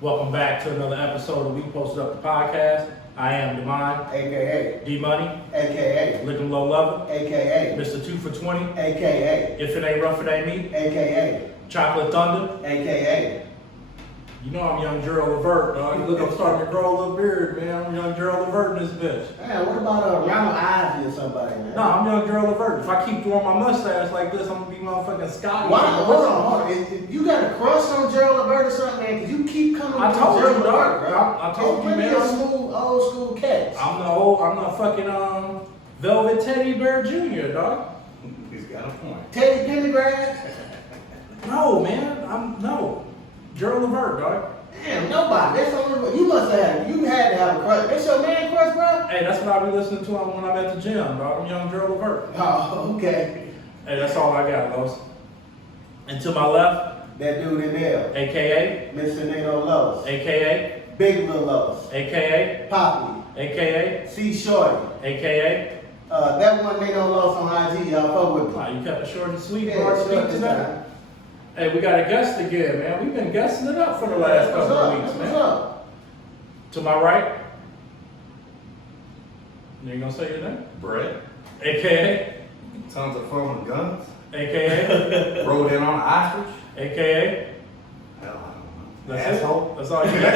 Welcome back to another episode of We Posted Up the Podcast. I am Demond, AKA. D-Money, AKA. Lickum Low Lover, AKA. Mr. 2 for 20, AKA. If It Ain't Rough, It Ain't Me, AKA. Chocolate Thunder. AKA. You know I'm young Gerald Levert, dog. Look, I'm starting to grow a little beard, man. I'm young Gerald Levert in this bitch. Man, what about Ronald Isley or somebody, man? No, I'm young Gerald Levert. If I keep growing my mustache like this, I'm gonna be motherfucking Scotty. Why? Hold on. You got a crush on Gerald Levert or something, man? Because you keep coming I to told Gerald you, dog. Levert, bro. I told you, He's man. plenty of smooth, old school cats. I'm the fucking Velvet Teddy Bear Jr., dog. He's got a point. Teddy Pendergrass? No, man. No. Gerald Levert, dog. Damn, nobody. That's only you must have. You had to have a crush. That's your man crush, bro? Hey, that's what I be listening to when I'm at the gym, dog. I'm young Gerald Levert. Oh, okay. Hey, that's all I got, Los. And to my left, That dude in there. AKA, Mr. Nino Lowe's. AKA, Big Lil Lowe's. AKA, Poppy. AKA, C Shorty. AKA. That one Nino Lowe's on IG, y'all fuck with me. Wow, you kept it short and sweet. Yeah, Hard short speak this today. time. Hey, we got a guest again, man. We've been guessing it up for the last What's couple up? of weeks, What's man. up? To my right, you ain't gonna say your name? Brett. AKA, Tons of fun with guns. AKA, Rode in on an ostrich. AKA. Hell, I don't know. That's Asshole. it. That's all you got.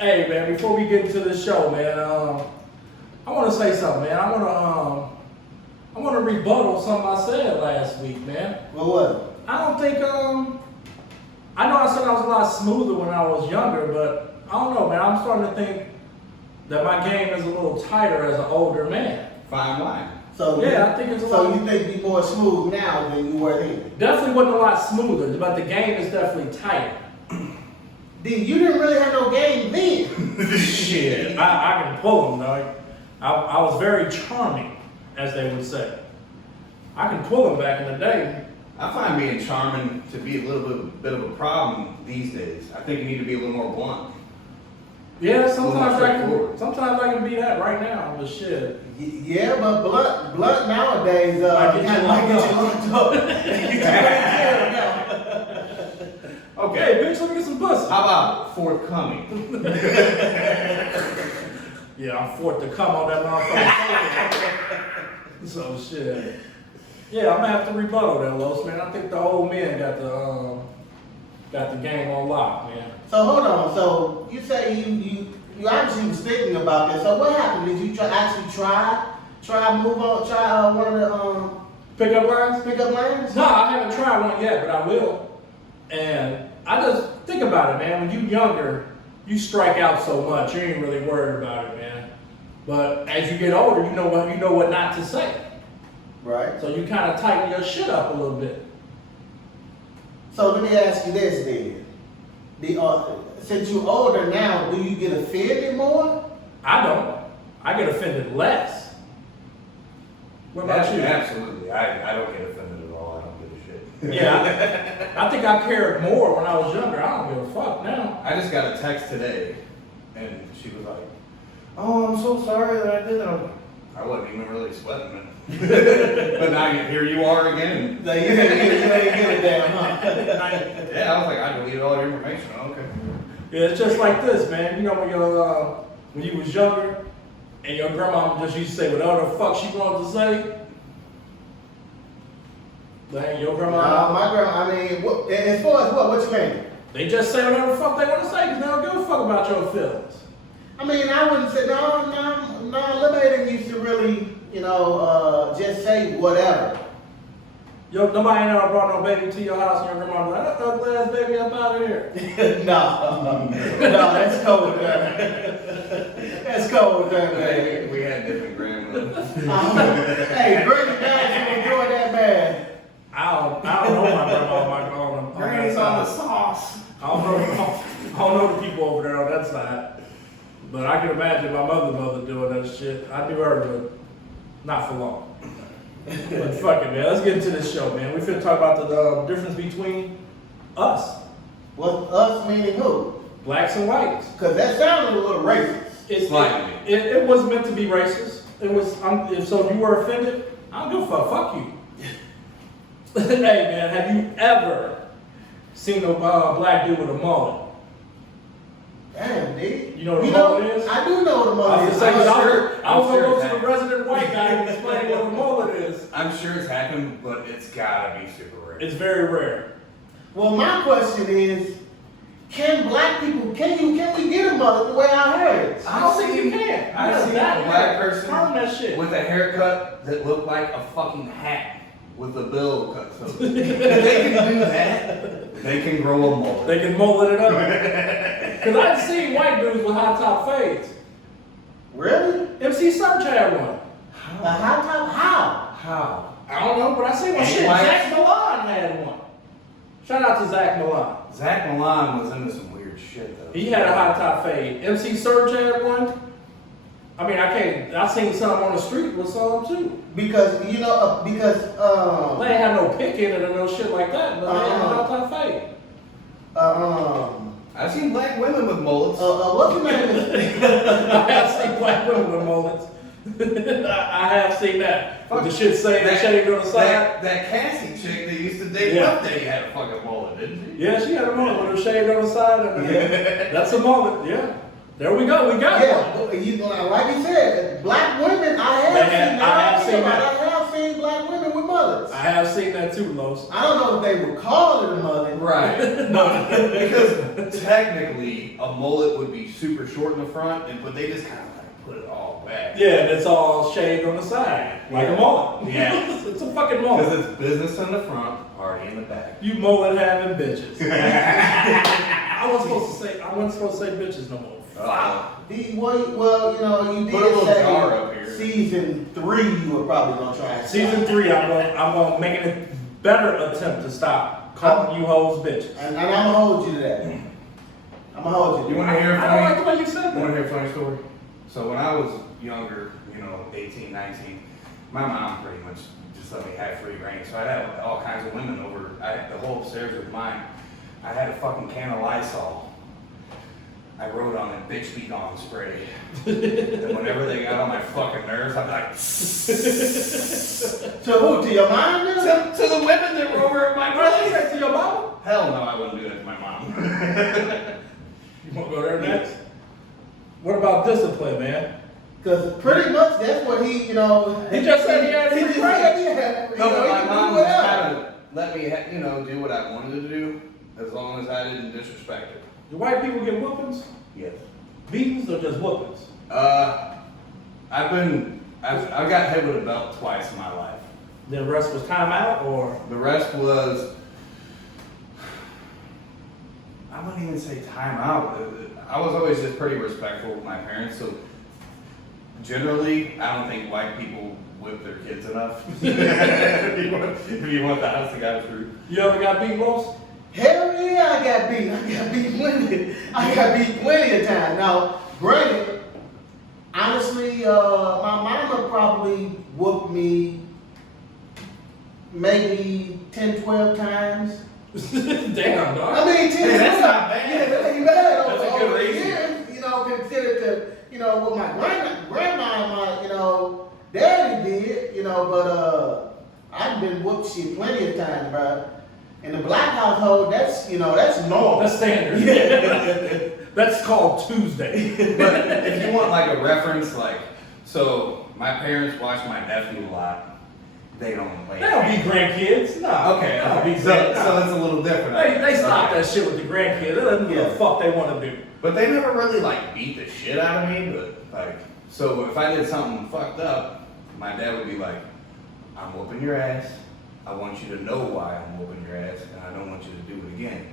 Hey, man, before we get into the show, man, I want to say something, man. I want to rebuttal something I said last week, man. What was it? I don't think, I know I said I was a lot smoother when I was younger, but I don't know, man. I'm starting to think that my game is a little tighter as an older man. Fine line. So Yeah, I think it's a so lot. you think you more smooth now than you were then? Definitely wasn't a lot smoother, but the game is definitely tighter. D, you didn't really have no game then. Shit, I can pull them, dog. I was very charming, as they would say. I can pull them back in the day. I find being charming to be a little bit of a problem these days. I think you need to be a little more blunt. Yeah, more sometimes I can be that right now, but shit. Yeah, but blunt nowadays, I get you might locked get you locked up. Get you in jail now. Okay. Hey, bitch, let me get some pussy. How about forthcoming? Yeah, I'm forced to come on that motherfucker. So shit. Yeah, I'm gonna have to rebuttal that, Los, man. I think the old men got the game on lock, man. So hold on. So you say you obviously was thinking about this. So what happened? Did you try move on, try one of the Pickup lines? pickup lines? No, I haven't tried one yet, but I will. And I just think about it, man. When you younger, you strike out so much, you ain't really worried about it, man. But as you get older, you know what not to say. Right. So you kind of tighten your shit up a little bit. So let me ask you this then. Since you're older now, do you get offended more? I don't. I get offended less. What about you? Absolutely. I don't get offended at all. I don't give a shit. Yeah, I think I cared more when I was younger. I don't give a fuck now. I just got a text today, and she was like, "Oh, I'm so sorry that I did that." I wasn't even really sweating it. But now here you are again. No, you ain't get it down, huh? Yeah, I was like, I deleted all your information. Okay. Yeah, it's just like this, man. You know when you was younger, and your grandma just used to say whatever the fuck she wanted to say. Like your grandma, My grandma, I mean, as far as what you mean? they just say whatever the fuck they want to say because they don't give a fuck about your feelings. I mean, I wouldn't say, no, Lil Baby used to really, just say whatever. Yo, nobody never brought no baby to your house and your grandma was like, "That ugly ass baby up out of here." No, that's cold, man. That's cold, man. We had different grandmothers. Hey, Granny Dad, you enjoy that bad. I don't know my grandma, my grandma. Granny's on the sauce. I don't know the people over there on that side. But I can imagine my mother doing that shit. I knew her, but not for long. But fuck it, man. Let's get into this show, man. We finna talk about the difference between us, What, us meaning who? blacks and whites. Because that sounded a little racist. Slightly. It was meant to be racist. It was. So if you were offended, I don't give a fuck. Fuck you. Hey, man, have you ever seen a black dude with a mullet? Damn, dude. You know what a mullet is? I do know what a I mullet was is. gonna say, 'cause I'm sure- I was I'm gonna sure go it's to the happened. resident white guy and explain what a mullet is. I'm sure it's happened, but it's gotta be super rare. It's very rare. Well, my question is, can black people, can we get a mullet the way I heard? I don't think you can. I've That's seen that a black hair. person Turn that shit. with a haircut that looked like a fucking hat with a bill cut. So if they can do that, they can grow a mullet. They can mullet it up. Cause I've seen white dudes with high top fades. Really? MC Surge had one. A high top? How? How? I don't know, but I seen one. Any Shit, whites? Zach Milan had one. Shout out to Zach Milan. Zach Milan was into some weird shit though. He had a high top fade. MC Surge had one. I mean, I seen some on the street with some too. Because, you know, They ain't have no pick in it or no shit like that, but they had a high top fade. I've seen black women with mullets. what's your name? I have seen black women with mullets. I have seen that. With the shit saying shaved on the side. That Cassie chick that used to date Yeah. Update had a fucking mullet, didn't she? Yeah, she had a mullet with her shaved on the side. And, that's a mullet, yeah. There we go, we got one. Yeah, like you said, black women, I have seen black women with mullets. I have seen that too, Los. I don't know if they would call it a mullet. Right. Because technically a mullet would be super short in the front, but they just kind of like put it all back. Yeah, and it's all shaved on the side, like a mullet. Yeah. It's a fucking mullet. Because it's business in the front, party in the back. You mullet having bitches. I wasn't supposed to say bitches no more. Well, you know, you Put a little did jar up say here. season 3 you were probably gonna try. and Season stop. 3, I'm gonna make a better attempt to stop calling you hoes bitches. And I'm gonna hold you to that. I'm gonna hold you to You that. want to hear a I don't like the funny? way you said You want to that. hear a funny story? So when I was younger, 18, 19, my mom pretty much just let me have free reign. So I'd have all kinds of women over. The whole upstairs was mine. I had a fucking can of Lysol. I wrote on it, "Bitch be gone" spray. And whenever they got on my fucking nerves, I'd be like, To who? To your mom? Nigga? to the women that were over at my What did you place. say to your mama? Hell no, I wouldn't do that to my mom. You wanna go there next? What about discipline, man? Because pretty much that's what he, you know. He just said he had he free just reign. said he had, No, but he my could do mom just whatever. kind of let me, do what I wanted to do, as long as I didn't disrespect her. Do white people get whoopings? Yes. Beatings or just whoopings? I've got hit with a belt twice in my life. The rest was time out or? The rest was, I wouldn't even say time out. I was always just pretty respectful of my parents, so generally, I don't think white people whip their kids enough. if you want the honest to God truth. You ever got beat, Los? Hell yeah, I got beat. I got beat plenty of times. Now, granted, honestly, my mama probably whooped me maybe 10, 12 times. Damn, dog. I mean, 10, Hey, that's 12. not bad. Yeah, that ain't bad. That's a over good the ratio. years, considered to, what my grandma and my, daddy did, but, I've been whooped shit plenty of times, bro. In the black household, that's normal. That's standard. That's called Tuesday. But if you want like a reference, so my parents watch my nephew a lot. They don't like. They don't be grandkids. No. Okay, They don't be so grandkids. it's a little different. They stop Okay. that shit with the grandkids. They let them do what the fuck they want to do. But they never really beat the shit out of me. But so if I did something fucked up, my dad would be like, "I'm whooping your ass. I want you to know why I'm whooping your ass, and I don't want you to do it again."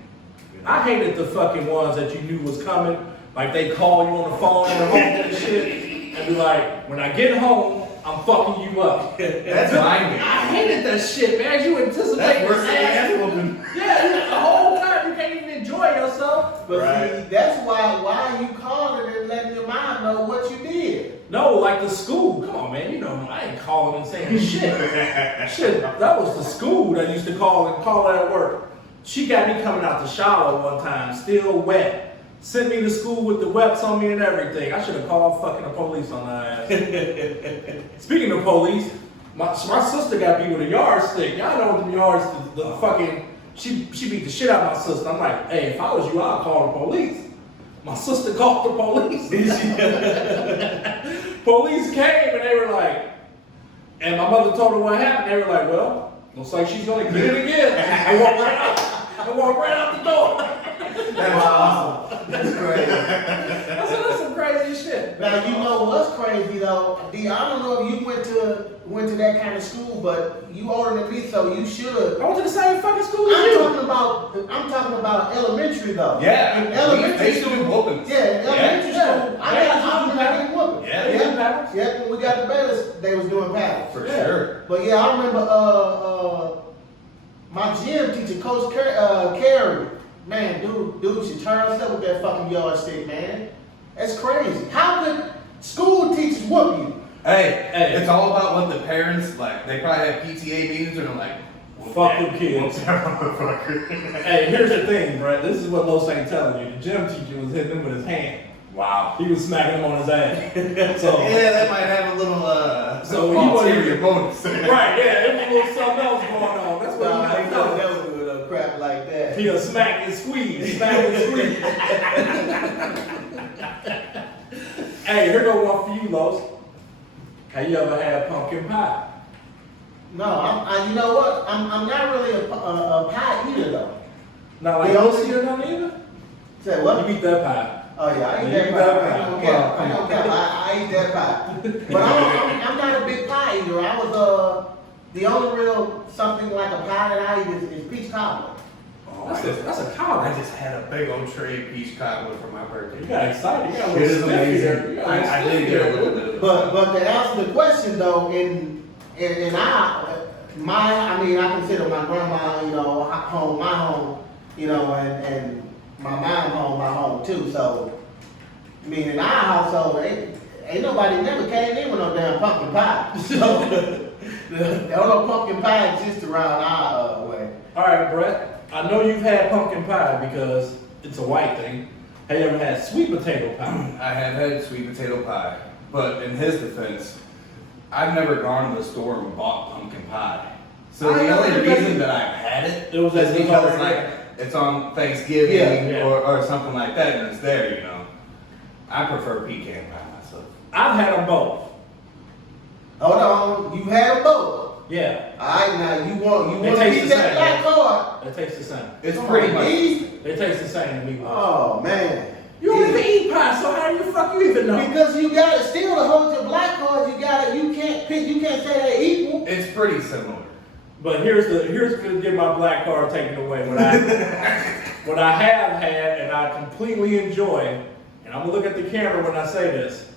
I hated the fucking ones that you knew was coming. Like they call you on the phone in the home and shit, and be like, "When I get home, I'm fucking you up." That's my game. I hated that shit, man. You anticipate That's this worse than ass. ass whooping. Yeah, the whole time you can't even enjoy yourself. But Right. see, that's why you calling and letting your mom know what you did. No, like the school. Come on, man. You know, I ain't calling and saying shit. Shit, that was the school that used to call her at work. She got me coming out the shower one time, still wet. Sent me to school with the wets on me and everything. I should have called fucking the police on her ass. Speaking of police, my sister got beat with a yardstick. Y'all know what the yardsticks, the fucking, she beat the shit out of my sister. I'm like, hey, if I was you, I'd call the police. My sister called the police. Police came and they were like, and my mother told her what happened. They were like, well, looks like she's gonna get it again. I walked right out. I walked right out the door. That's awesome. That's crazy. I said, that's some crazy shit. Now you know what's crazy though, D. I don't know if you went to that kind of school, but you older than me, so you should. I went to the same fucking school as you. I'm talking about elementary though. Yeah, In elementary they used to do whoopings. Yeah, in elementary Yeah. school. I got home and I didn't whoop it. Yeah, they did paddles. Yeah, when we got the Bayless, they was doing paddles. For Yeah. sure. But yeah, I remember my gym teacher, Coach Carey. Man, dude should turn us up with that fucking yardstick, man. That's crazy. How could school teachers whoop you? Hey, it's all about what the parents like. They probably have PTA meetings and they're like, Fuck them kids. motherfucker. Hey, here's the thing, Brett. This is what Los ain't telling you. The gym teacher was hitting him with his hand. Wow. He was smacking him on his ass. So, Yeah, that might have a little So he wasn't ulterior even- bonus. right, yeah, there was a little something else going on. That's what Nah, he they got. never do no crap like that. He'll smack and squeeze, smack and squeeze. Hey, here go one for you, Los. Have you ever had pumpkin pie? No, you know what? I'm not really a pie eater though. Not like The only- Lucy or nothing either? Say what? You eat that pie. Oh yeah, I eat You that eat pie. that I pie. don't care. Well, I don't come care. on. I eat that pie. But I'm not a big pie eater. I was the only real something like a pie that I eat is peach cobbler. Oh, That's a I cobbler. just had a big old tray of peach cobbler for my birthday. You got excited. You got a It little is stiff here. amazing. You got a little I stiff did get a here. little bit of it. But to answer the question though, I mean I consider my grandma, you know, home my home, you know, and my mom home my home too. So I mean in our household ain't nobody never came in with no damn pumpkin pie. So there no pumpkin pie exists around our way. All right, Brett. I know you've had pumpkin pie because it's a white thing. Have you ever had sweet potato pie? I have had sweet potato pie, but in his defense, I've never gone to the store and bought pumpkin pie. So I the know, only because reason that I've had it it was is at because the like store. it's on Thanksgiving Yeah. or something like that, and it's there, you know. I prefer pecan pie myself. I've had them both. Hold on, you had them both. Yeah, Alright, now you want They to taste keep the that same, black man. card. they taste the same. It's Come pretty on, much. these- They taste the same to me. Oh man. You don't even eat pie, so how the fuck you even know? Because you gotta still to hold your black card, you can't say they're equal. It's pretty similar. But here's to get my black card taken away. What I have had and I completely enjoy, and I'm gonna look at the camera when I say this.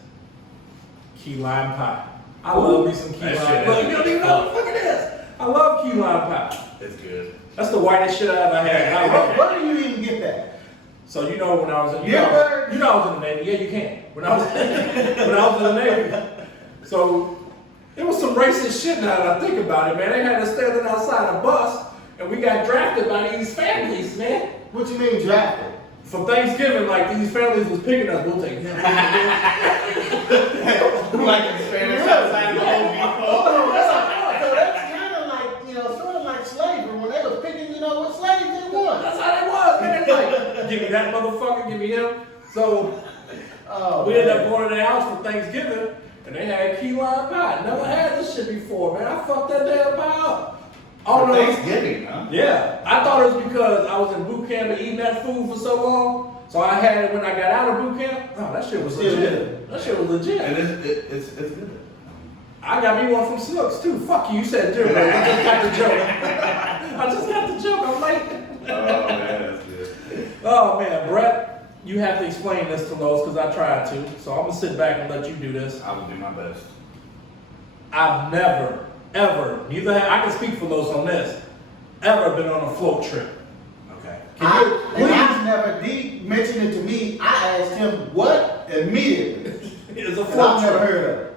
Key lime pie. I love me some key That lime shit pie. is You don't even know what the fuck it is. I love key lime pie. It's good. That's the whitest shit I ever had. I love it. Where do you even get that? So you know when I was in, Yeah, you know I was in the Navy. Yeah, you can. When I was in the Navy. So it was some racist shit now that I think about it, man. They had us standing outside a bus and we got drafted by these families, man. What you mean drafted? For Thanksgiving, like these families was picking us, we'll take him. Like in Spanish outside of Home Depot. So that's kind of like, you know, sort of like slavery when they was picking, you know, what slaves they want. That's how they was, man. It's like, give me that motherfucker, give me him. So Oh, we ended up man. going to their house for Thanksgiving and they had key lime pie. Never had this shit before, man. I fucked that damn pie up. Oh For no. Thanksgiving, huh? Yeah, I thought it was because I was in boot camp and eating that food for so long. So I had it when I got out of boot camp. No, that shit was Still legit. good. That shit was legit. And it's good. I got me one from Snooks too. Fuck you, you said Jim. I just got the joke. I just got the joke. I'm late. Oh man, that's good. Oh man, Brett, you have to explain this to Los because I tried to. So I'm gonna sit back and let you do this. I will do my best. I've never, ever, neither have I can speak for Los on this, ever been on a float trip. Okay. Can you And I've never mentioned it to me. I asked him what immediately. It's a And float I've never trip. heard of it.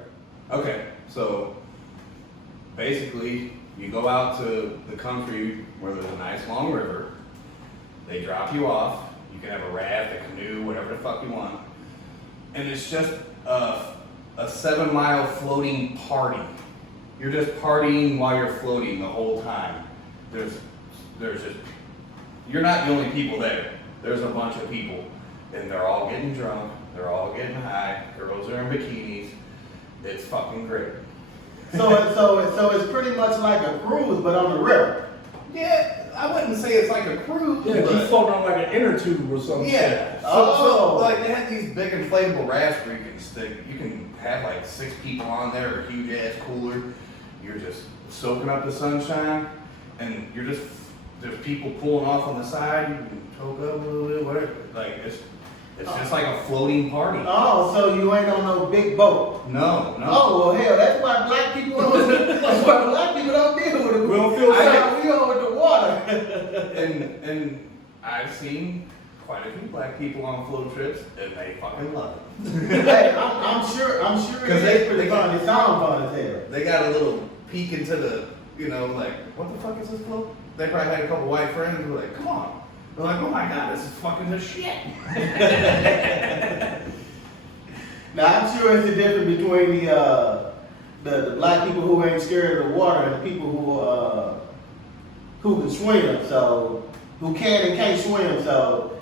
Okay, so basically, you go out to the country where there's a nice long river. They drop you off. You can have a raft, a canoe, whatever the fuck you want. And it's just a 7-mile floating party. You're just partying while you're floating the whole time. There's just, you're not the only people there. There's a bunch of people. and they're all getting drunk, they're all getting high, girls are in bikinis. It's fucking great. So it's pretty much like a cruise, but on the river. Yeah, I wouldn't say it's like a cruise. Yeah, but keep floating on like an inner tube or something. yeah. So, Oh. like they have these big inflatable rafts where you can have like 6 people on there, a huge ass cooler. You're just soaking up the sunshine, and there's people pulling off on the side. You can choke up a little bit, whatever. Like it's just like a floating party. Oh, so you ain't on no big boat. No. Oh, well, hell, that's why black people don't deal with it. We don't feel safe. We on with the water. And I've seen quite a few black people on float trips, and they fucking love it. Hey, I'm sure 'Cause it's pretty they- fun. It sounds fun as hell. They got a little peek into the, like, what the fuck is this float? They probably had a couple white friends who were like, come on. They're like, oh my god, this is fucking the shit. Now I'm sure it's the difference between the black people who ain't scared of the water and the people who can swim, so who can and can't swim, so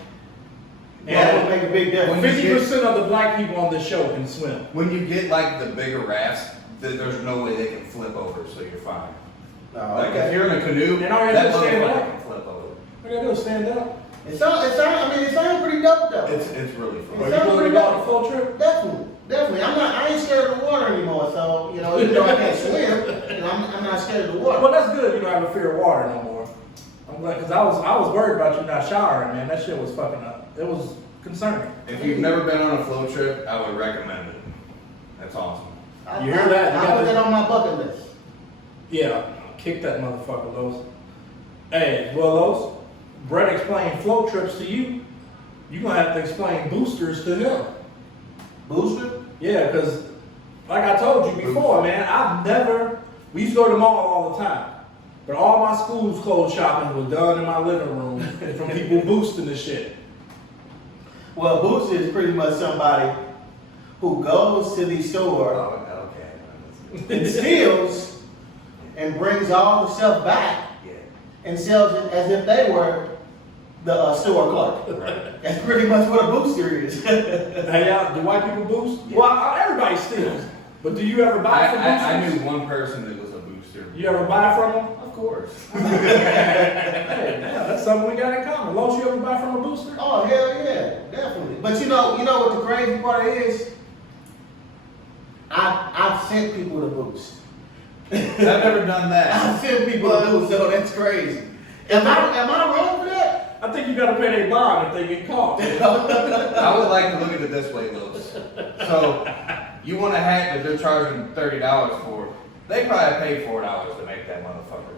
that would make a big difference. 50% of the black people on this show can swim. When you get like the bigger rafts, there's no way they can flip over, so you're fine. Oh, Like if okay. you're in a canoe, Then all you that have to stand motherfucker up. can flip over. What you gotta do is stand up. It sounds pretty dope though. It's really Are fun. you willing to go on a float trip? Definitely. I ain't scared of the water anymore, so even though I can't swim, I'm not scared of the water. Well, that's good. You don't have a fear of water no more. I'm glad, because I was worried about you not showering, man. That shit was fucking up. It was concerning. If you've never been on a float trip, I would recommend it. That's awesome. You hear that? You I got put the- that on my bucket list. Yeah, kick that motherfucker, Los. Hey, well, Los, Brett explained float trips to you. You're gonna have to explain boosters to him. Booster? Yeah, because like I told you before, man, we used to go to the mall all the time. But all my school's clothes shopping was done in my living room from people boosting the shit. Well, booster is pretty much somebody who goes to the store Oh, okay. and steals and brings all the stuff back Yeah. and sells it as if they were the store clerk. Right. That's pretty much what a booster is. Hey, y'all, do white people boost? Yeah. Well, everybody steals. But do you ever buy from I boosters? knew one person that was a booster. You ever buy from them? Of course. Hey, yeah, that's something we got in common. Los, you ever buy from a booster? Oh, hell yeah, definitely. But you know what the crazy part is? I've sent people to boost. I've never done that. I've sent people to boost, so that's crazy. Am I wrong for that? I think you gotta pay their bond if they get caught. I would like to look at it this way, Los. So, you want a hat that they're charging $30 for, they probably paid $4 to make that motherfucker.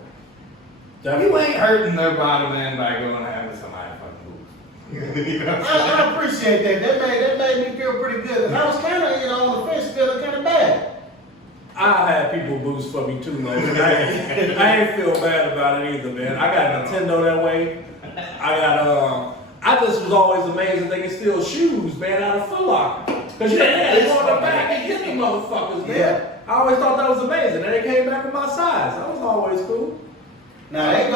You ain't hurting their bottom end by going and having somebody fucking boost. You know what I'm saying? I appreciate that. That made me feel pretty good. 'Cause I was kind of, on the fence, feeling kind of bad. I had people boost for me too, man. I ain't feel bad about it either, man. I got Nintendo that way. I just was always amazed that they can steal shoes, man, out of Foot Locker. Cause you they go in the back and get the motherfuckers, man. Yeah. I always thought that was amazing. And they came back with my size. That was always cool. Now a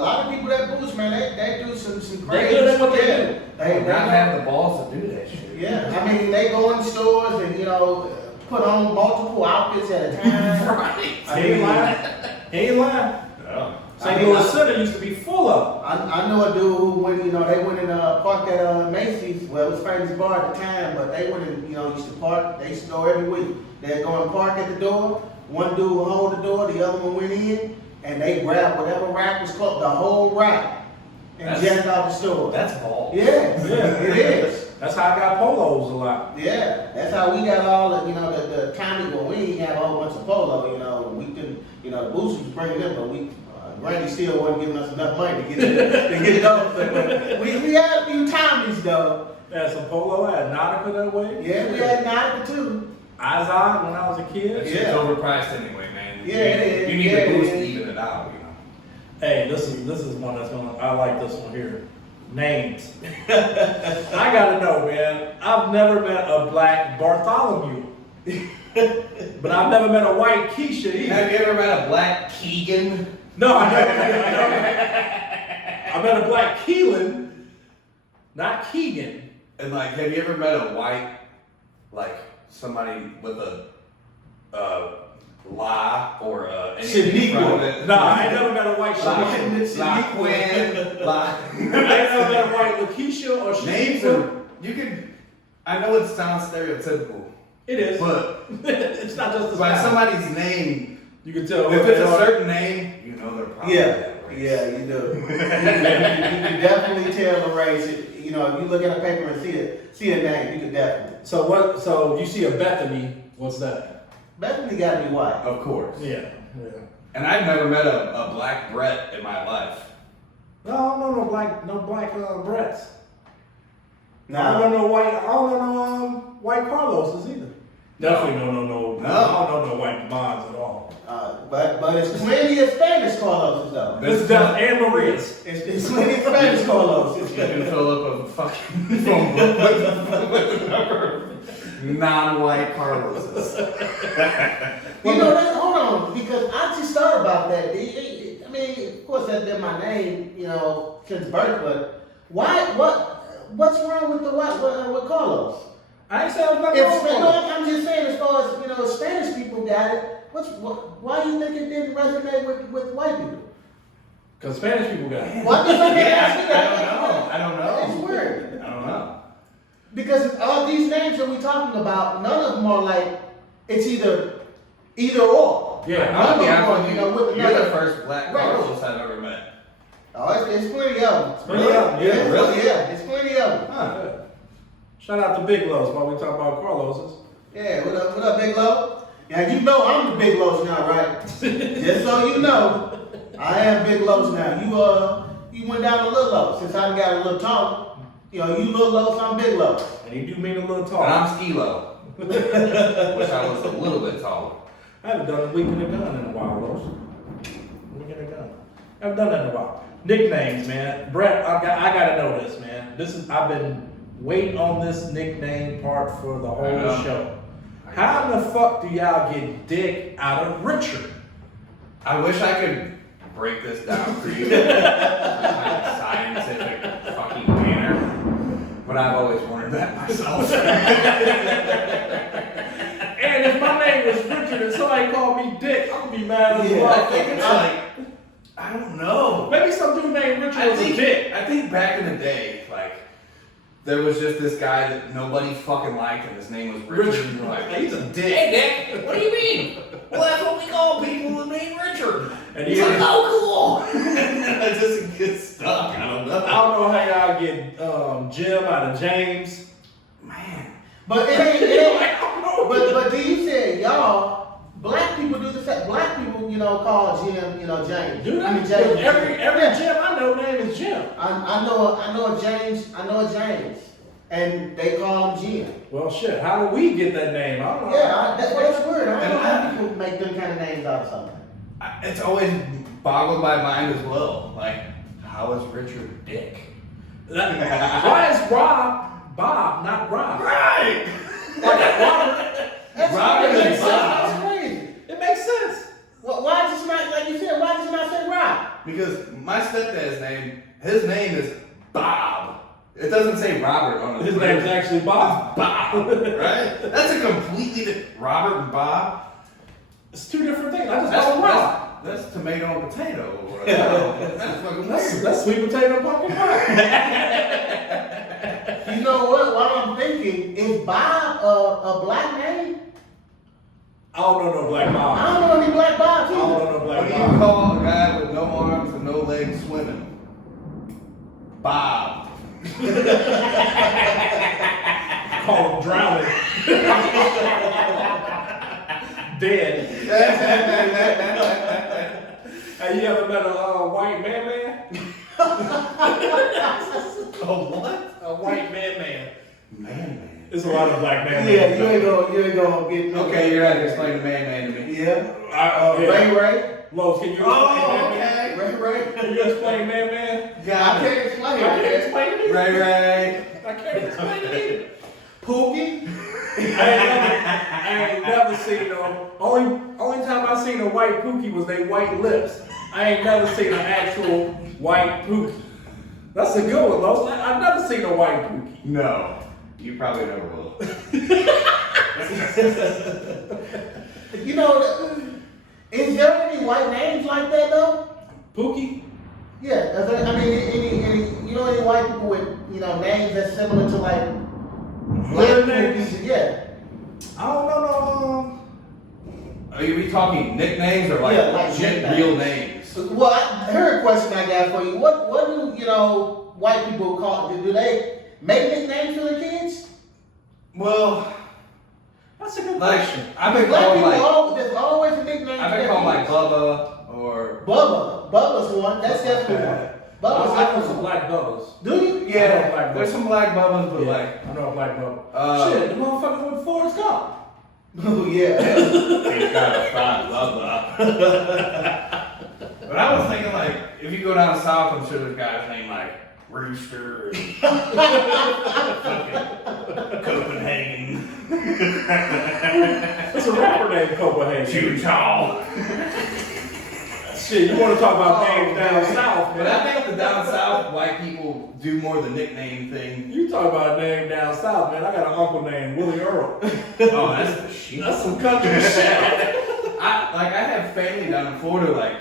lot of people that boost, man, they do some They crazy. good at what they yeah. do. They Not have the balls to do that shit. Yeah, they go in stores and put on multiple outfits at a time. Right. He ain't lying. He ain't lying. No. St. Louis Center used to be full of them. I know a dude who went, they went and parked at Macy's. Well, it was famous bar at the time, but they went and used to park. They used to go every week. They'd go and park at the door. One dude would hold the door, the other one went in, and they grabbed whatever rack was closed, the whole rack, and jetted out the store. That's balls. Yeah, it is. That's how I got polos a lot. Yeah, that's how we got all the Tommy, but we ain't have a whole bunch of polo, we couldn't, the boosters was bringing them, but Granny still wasn't giving us enough money to get it over. But we had a few Tommies though. Had some polo. I had Nautica that way. Yeah, we had Nautica too. Izod when I was a That kid. shit's Yeah. overpriced anyway, man. Yeah, it is. You need Yeah, to boost it to is. even it out, Hey, this is one that's I like this one here. Names. I gotta know, man. I've never met a black Bartholomew. But I've never met a white Keisha either. Have you ever met a black Keegan? No, I never. I met a black Keelan. Not Keegan. And like, have you ever met a white, like somebody with a La or anything in front of it? Nah, I ain't never met a white La, Shaniqua. La Quinn, La. I ain't never met a white Lakeisha or Names Shaniqua. are, you can, I know it sounds stereotypical, It is. but It's not just a by style. somebody's name, You can tell. if who it's they a are. certain name, you know they're probably Yeah, that race. yeah, you do. You can definitely tell the race. You know, if you look at a paper and see a name, you can definitely. So what? So you see a Bethany? What's that? Bethany got to be white. Of course. Yeah. And I've never met a black Brett in my life. No, I don't know no black Bretts. I Nah. don't know no white. I don't know no white Carloses either. Definitely no. No. I don't know no white Bonds at all. But it's plenty of Spanish Carloses though. This is just Anne Maria's. It's plenty of Spanish Carloses. You can fill up a fucking phone book with a number of non-white Carloses. You know, hold on, because I just thought about that. I mean, of course, that's been my name, you know, since birth. But what's wrong with the white with Carlos? I ain't saying nothing If, wrong with no, it. I'm just saying, as far as you know, Spanish people got it. Why do you think it didn't resonate with white people? Because Spanish people got it. Why do you think I don't know. It's weird. I don't know. Because all these names that we're talking about, none of them are like it's either or. Yeah, I'll be None of them honest are, with you you. know, with You're the another- first black Right. Carlos I've ever met. Oh, it's plenty of them. Plenty of them, yeah, really? Yeah, it's plenty of them. Huh. Yeah. Shout out to Big Lows while we talk about Carloses. Yeah, what up, Big Low? Yeah, you know I'm the Big Lows now, right? Just so you know, I am Big Lows now. You went down a little low since I got a little taller. You know, you little low, so I'm Big Low. And you do mean a little And tall. I'm Skilo. Wish I was a little bit taller. I haven't done a week in a gun in a while, Rose. Week in a gun. I haven't done that in a while. Nicknames, man. Brett, I gotta know this, man. I've been waiting on this nickname part for the I whole know. show. How in the fuck do y'all get Dick out of Richard? I wish I could break this down for you in a scientific fucking manner, but I've always wondered that myself. And if my name was Richard and somebody called me Dick, I'm gonna be mad as Yeah, well. I think it's like, I don't know. Maybe some dude named Richard was a dick. I think back in the day, like, there was just this guy that nobody fucking liked, and his name was Richard. Richard. And you're like, He's a dick. Hey, Dick, what do you mean? Well, that's what we call people named Richard. And He's he- like, oh, cool. I just get stuck. I don't I know. don't know how y'all get Jim out of James. Man. But it ain't. I don't know. But then you said y'all, black people do the same. Black people, you know, call Jim, you know, James. Dude, I mean, James. every Jim I know name is Jim. I know a James, and they call him Jim. Well, shit. How do we get that name? I don't know. Yeah, that's weird. I don't know how people make them kind of names out of something. It's always boggled my mind as well. Like, how is Richard a dick? Why is Rob Bob, not Rob? Right. Like Robert. That's Robert crazy. and Bob. That's crazy. It makes sense. Why just not, like you said, why just not say Rob? Because my stepdad's name, his name is Bob. It doesn't say Robert on His name's actually Bob. Bob, right? That's a completely Robert and Bob. It's two different things. I just call him Rob. That's tomato and potato. Or that's fucking weird. That's sweet potato pumpkin pie. You know what? While I'm thinking, is Bob a black name? I don't know no black I Bob. don't know any black Bobs I don't either. know no What black do you Bob. call a guy with no arms and no legs swimming? Bob. Call him drowning. Dead. Hey, you ever met a white man? Oh, what? A white man. Man. There's a lot of black man. Yeah, you ain't gonna get no. Okay, you're gonna explain the man to me. Yeah. Yeah. Ray. Lowe's, can you explain Oh, man? okay. Ray. Can you explain man? I Got it. can't explain I can't it. explain it. either. Ray. I can't explain it. either. Pookie. I ain't never seen no. Only time I seen a white pookie was they white lips. I ain't never seen an actual white pookie. That's a good one, Los. I've never seen a white Pookie. No, you probably never will. You know, is there any white names like that though? Pookie? Yeah, I mean, any you know any white people with names that's similar to like Weird black names? Pookies? Yeah, I don't know. Are you talking nicknames or like, Yeah, like nicknames. real names? Well, here a question I got for you. What do white people call? Do they make nicknames for their kids? Well, That's a good like question. I've been Black called people, like there's always a nickname. I've for been their called like kids. Bubba or Bubba's one. That's definitely one. Bubba's I know definitely some one. black Bubbas. Do you? yeah. black There's Bubba. some black Bubbas, but Yeah, like I know a black Bubba. Uh, Shit, the motherfucker with Forrest Gump. Oh yeah. he's got a fat Bubba. But I was thinking like if you go down south, I'm sure there's guys named like Rooster and Copenhagen. There's a rapper named Copenhagen. Choo-chaw. Shit, you want to talk about Oh, names down man. south, But man. I think the down south white people do more the nickname thing. You talk about a name down south, man. I got an uncle named Willie Earl. Oh, that's the shit. That's some country shit. I have family down in Florida. Like,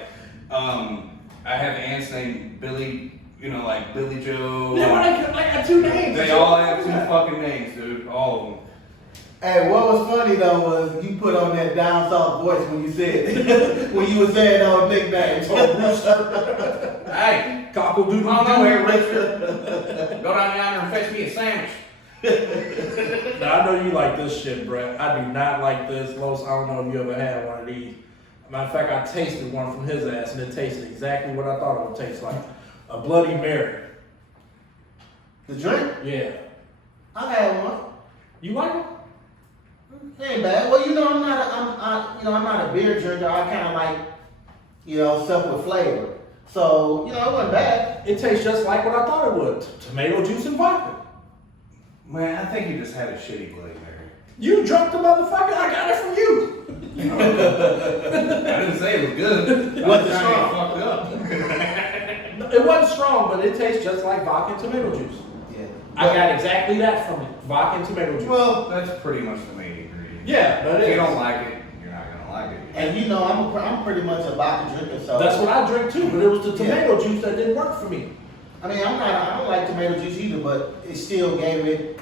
I have aunts named Billy. You know, like Billy Joe. Yeah, but I got two names. They all have two fucking names, dude. All of them. Hey, what was funny though was you put on that down south voice when you said when you were saying those nicknames. Hey, Cockle doodle come on doo. here, Richard. Go down yonder and fetch me a sandwich. Now, I know you like this shit, Brett. I do not like this. Los, I don't know if you ever had one of these. Matter of fact, I tasted one from his ass, and it tasted exactly what I thought it would taste like. A Bloody Mary. The drink? Yeah. I had one. You like it? It ain't bad. Well, I'm not a beer drinker. I kind of like, stuff with flavor. So, it wasn't bad. It tastes just like what I thought it would. Tomato juice and vodka. Man, I think you just had a shitty Bloody Mary. You drunk the motherfucker? I got it from you. I didn't say it was good. I What's was the trying to strong? get fucked up. It wasn't strong, but it tastes just like vodka and tomato juice. Yeah. I got exactly that from it. Vodka and tomato juice. Well, that's pretty much the main ingredient. Yeah, that If you is. don't like it, you're not gonna like it. And I'm pretty much a vodka drinker, so. That's what I drink too, but it was the tomato juice that didn't work for me. I mean, I don't like tomato juice either, but it still gave it,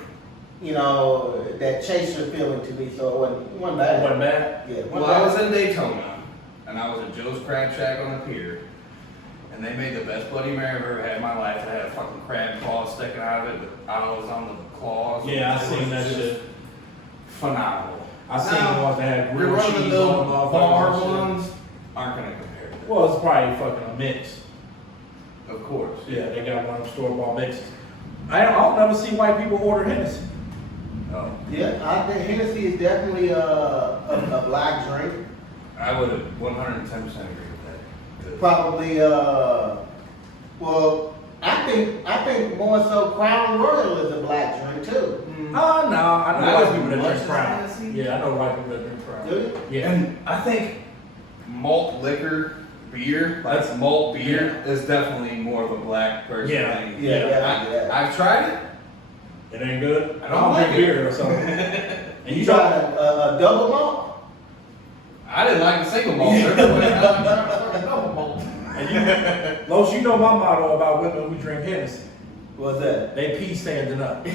that chaser feeling to me, so it wasn't It bad. wasn't bad. Yeah, it wasn't Well, bad. I was in Daytona, and I was at Joe's Crab Shack on the pier, and they made the best Bloody Mary I've ever had in my life. I had a fucking crab claw sticking out of it, the olives on the claws. Yeah, I It seen was that just shit. Phenomenal. I seen Now, the ones that had Your grilled cheese run-of-the-mill on them, bar motherfuckers and shit. ones aren't gonna compare to that. Well, it's probably fucking a mix. Of course. Yeah, they got one of them store-bought mixes. I don't never see white people order Hennessy. Oh, Yeah, I think Hennessy is definitely a black drink. I would have 110% agree with that. Probably, well, I think more so Crown Royal is a black drink too. Oh, no, I know Not white as people that much drink as Crown. Hennessy? Yeah, I know white people that drink Crown. Do you? Yeah. And I think malt liquor, beer, like That's- malt beer, is definitely more of a black person Yeah. thing. Yeah. I've tried it. It ain't good? I don't like drink it. beer or something. And You tried a double malt? I didn't like the single malt. Everybody else tried fucking double malt. Los, you know my motto about women who drink Hennessy. What's that? They pee standing up.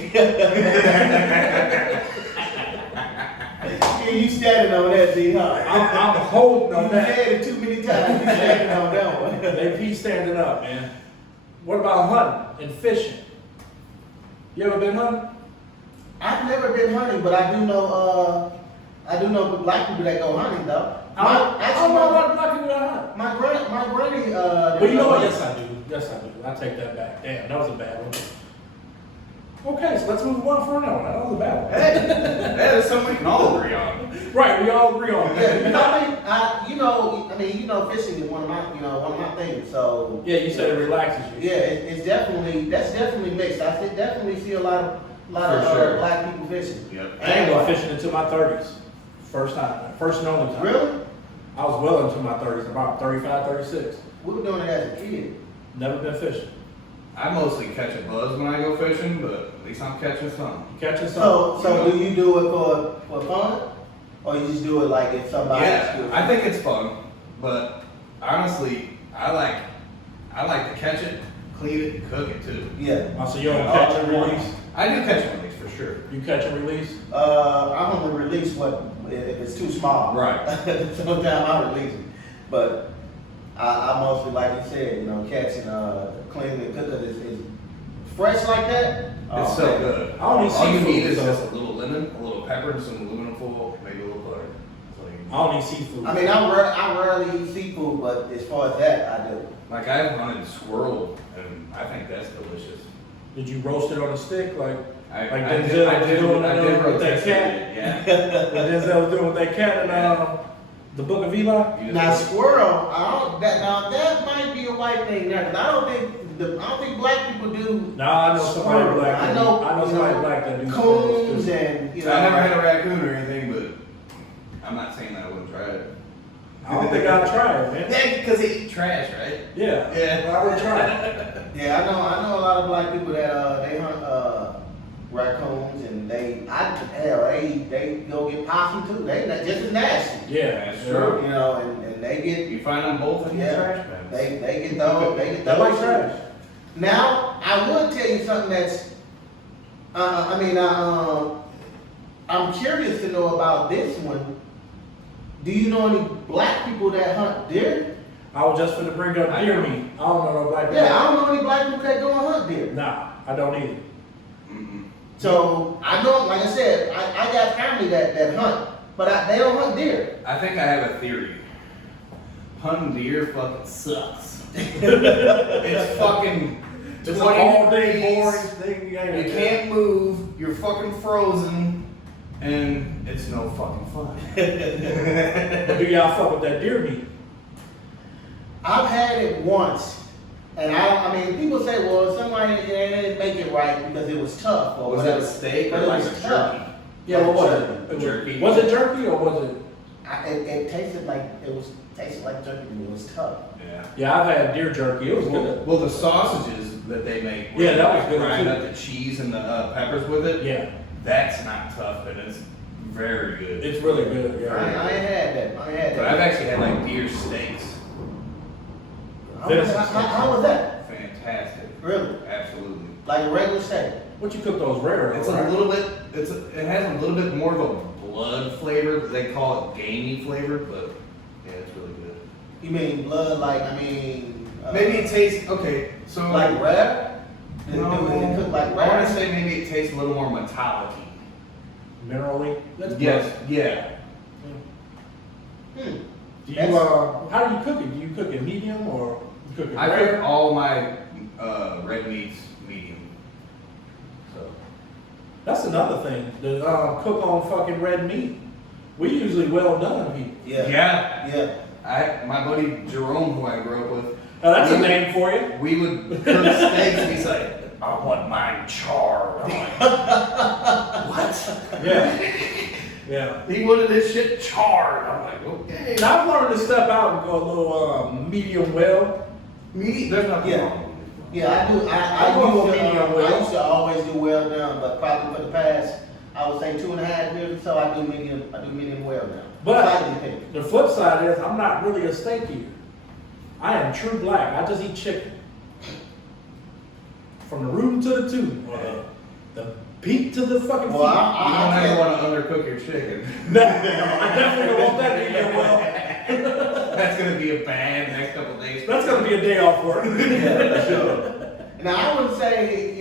Yeah, you standing on that, D, huh? I'm holding on You that. said it too many times. You standing on that one. They pee standing up, man. What about hunting and fishing? You ever been hunting? I've never been hunting, but I do know black people that go hunting though. I don't know a lot of black people that hunt. My granny. But you know what? Yes, I do. Yes, I do. I take that back. Damn, that was a bad one. Okay, so let's move on from that one. That was a bad one. Hey, that is something we can all agree on. Right, we all agree on Yeah, that. fishing is one of my things. So Yeah, you said it relaxes you. yeah, that's definitely mixed. Definitely see a lot of For sure. black people fishing. Yep. I ain't going fishing until my 30s. First and only time. Really? I was well into my 30s, about 35, 36. We were doing it as a kid. Never been fishing. I mostly catch a buzz when I go fishing, but at least I'm catching some. Catching something. So do you do it for fun, or you just do it like if somebody? Yeah, I think it's fun, but honestly, I like to catch it, clean it, and cook it too. Yeah. Oh, so you don't catch and release? I do catch one of these for sure. You catch and release? I'm gonna release what if it's too small. Right. Sometimes I release it, but I mostly, like you said, you know, catching, cleaning and cooking is fresh like that. It's so good. I don't eat All you seafood, need is so- just a little lemon, a little pepper, and some aluminum foil, maybe a little butter. That's all you need. I don't eat seafood. I mean, I rarely eat seafood, but as far as that, I do. Like I've hunted squirrel, and I think that's delicious. Did you roast it on a stick like I Denzel did was doing with that rotisserie cat? it, yeah. what Denzel was doing with that cat in the Book of Eli? You Now just- squirrel, that might be a white thing there, 'cause I don't think black people do. Nah, I know somebody squirrel. black. I that know, do- I know you somebody know, black that do squirrels coons too. and you know. I never had a raccoon or anything, but I'm not saying that I wouldn't try it. I don't think I'd try it, man. Yeah, because they eat trash, right? Yeah. Yeah. I would try it. Yeah, I know a lot of black people that they hunt raccoons and they go get possum too. They just as nasty. Yeah, That's sure. true. You know, and they get You find them both in the Yeah. trash bins. they get those They like trash. Now I would tell you something that's I'm curious to know about this one. Do you know any black people that hunt deer? I was just gonna bring up deer meat. I don't know no black people. Yeah, I don't know any black people that go and hunt deer. Nah, I don't either. Mm-mm. So I know, like I said, I got family that hunt, but they don't hunt deer. I think I have a theory. Hunting deer fucking sucks. It's fucking It's 20 an all day degrees. boring thing. You can't move. You're fucking frozen, and it's no fucking fun. But do y'all fuck with that deer meat? I've had it once, and I mean, people say, well, somebody didn't make it right because it was tough or Was that whatever. a steak But or it like was a tough. jerky? Yeah, what was Jerky. it? Jerky. Was it jerky or was it? It tasted like tasted like jerky. It was tough. Yeah. Yeah, I've had deer jerky. It was good. Well, the sausages that they make, Yeah, that was good Grind too. up the cheese and the peppers with it. Yeah, That's not tough, and it's very good. it's really good. I Yeah. ain't had that. I ain't had But I've that. actually had like deer steaks. How was that? Fantastic. Really? Absolutely. Like a regular steak? What you cook those rare? It's a little bit. It has a little bit more of a blood flavor. They call it gamey flavor, but yeah, it's really good. You mean blood? Maybe it tastes okay. So like rare? Is it no, cooked like I want rare? to say maybe it tastes a little more metallic. minerally. That's Yes. Yeah. Hmm. Do you That's- how do you cook it? Do you cook it medium or you cook it I rare? cook all my red meats medium. So That's another thing. To cook on fucking red meat. We usually well done people. Yeah. yeah. Yeah. My buddy Jerome, who I grew up with, That's a we would- name for you. We would cook steaks, and he's like, "I want mine charred." I'm like, "What?" Yeah. Yeah. He wanted his shit charred. I'm like, "Okay." And I've learned to step out and go a little medium well. Meat, there's nothing Yeah. wrong. Yeah, I do. I go with medium I well. used to always do well done, but probably for the past, I would say 2.5 years or so, I do medium well now. But Slightly pink. the flip side is I'm not really a steak eater. I am true black. I just eat chicken. From the root to the tooth. Or the beak to the fucking feet. Well, You don't I ever want to undercook your chicken. No, I definitely don't want that medium well. That's gonna be a bad next couple days. That's gonna be a day off work. Yeah, for sure. Now I would say,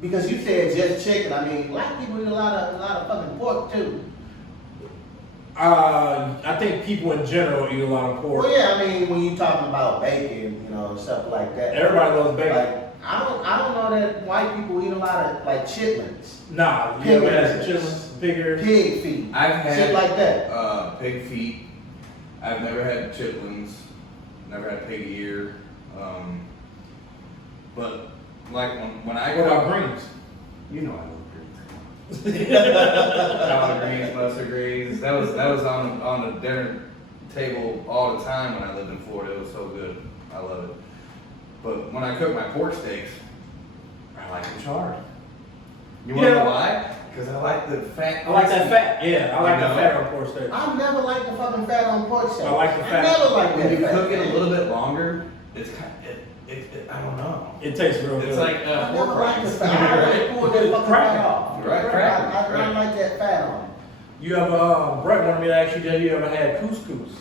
because you said just chicken. I mean, black people eat a lot of fucking pork too. I think people in general eat a lot of pork. Well, yeah, I mean, when you talking about bacon, stuff like that. Everybody loves bacon. Like, I don't know that white people eat a lot of like chitlins, Nah, you Pig ever had some ears. chitlins, pig ears? pig feet, I've had shit like that. pig feet. I've never had chitlins. Never had pig ear. But like when I What cook- about greens? You know I love greens. Collard greens, mustard greens. That was on the dinner table all the time when I lived in Florida. It was so good. I love it. But when I cook my pork steaks, I like them charred. You wanna know why? Because I like the fat. I like that fat. Yeah, I like You the know? fat on pork steak. I've never liked the fucking fat on pork steak. I like the fat. I never liked When that you fat. cook it a little bit longer, it's kind of, I don't know. It tastes real good. It's like I pork never liked the rinds. fat. I Right? pulled that fucking Cracker. fat off. Right, I cracker. don't like that fat on it. You have Brett wanted me to ask you, have you ever had couscous?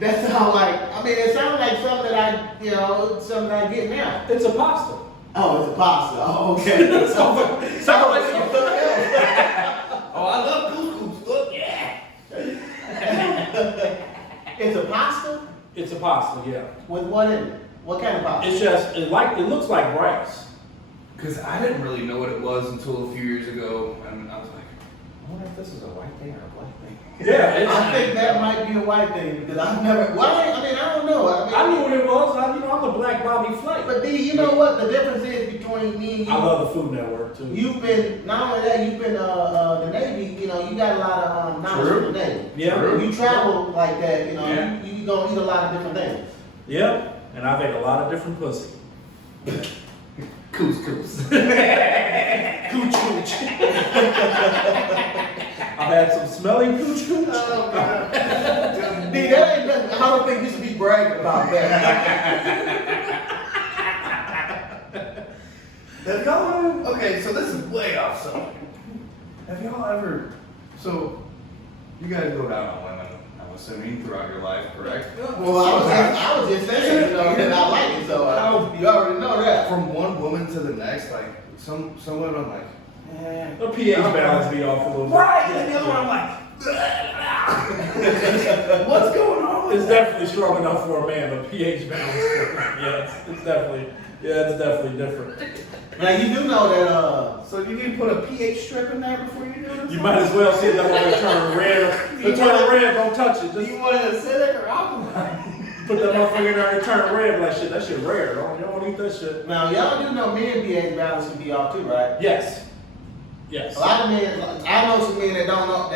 That sounds like, I mean, it sounds like something that something that I get now. It's a pasta. Oh, it's a pasta. Oh, okay. Sounds like something else. Oh, I love couscous. Look, yeah. It's a pasta? It's a pasta, yeah. With what in it? What kind of pasta? It's just it looks like rice. Because I didn't really know what it was until a few years ago, and I was like, I wonder if this is a white thing or a black thing. Yeah, I think that might be a white thing because I've never. Well, I mean, I don't know. I knew what it was. I'm the Black Bobby Flay. But D, you know what the difference is between me and you? I love the Food Network too. You've been not only that, you've been the Navy. You know, you got a lot of knowledge True. from the Navy. Yeah. True. You travel like that. You know, Yeah. you gonna eat a lot of different things. Yep, and I've ate a lot of different pussy. Couscous. Cooch cooch. I've had some smelly cooch cooch. Oh God. D, that ain't nothing. I don't think you should be bragging about that. Have y'all, okay, so this is way off subject. Have y'all ever, so you guys go down on women, I'm assuming, throughout your life, correct? Well, I was just saying, you know, that I like it, so you already know that. From one woman to the next, like, some women I'm like, eh. The pH balance be off a little bit. Right, and the other one I'm like, what's going on with It's definitely strong enough for a man, but pH balance. Yeah, it's definitely different. Now you do know that So you need to put a pH strip in there before you do this? You might as well see that one turn red. The turn red, don't touch it. Do Just you want it acidic or alkaline? put that motherfucker in there and turn red. Like shit, that shit rare. You don't want to eat that shit. now y'all do know men pH balance can be off too, right? Yes. Yes. A lot of men, I know some men that don't know